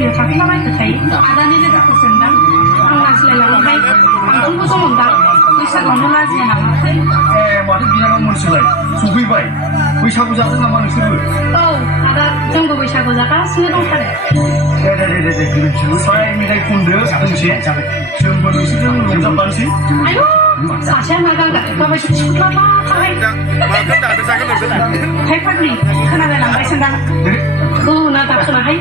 बेयाव थाफैलाबायबाय थायो आदानि लोगोखौ सोंदां आं नांज्लायलाङोहाय थांगोनबो दंमोनदां बैसागुआवनो लाजिया नामाथाय माथो बिनानाव मोनसेलाय सफैबाय बैसागु जादों नामा नोंसोरबो औ आदा जोंबो बैसागु जागासिनो दंथारो दे गोरोन्थिबो मेथाइ खनदो दोंसे जोंबो नोंसोरजों रंजाबलानोसै आयौ सासेया नागाल गाबाय सुख्लाबा थाबाय हाय फाग्लि खोनालायलांबायसोन्दां गुना दाखोनाहाय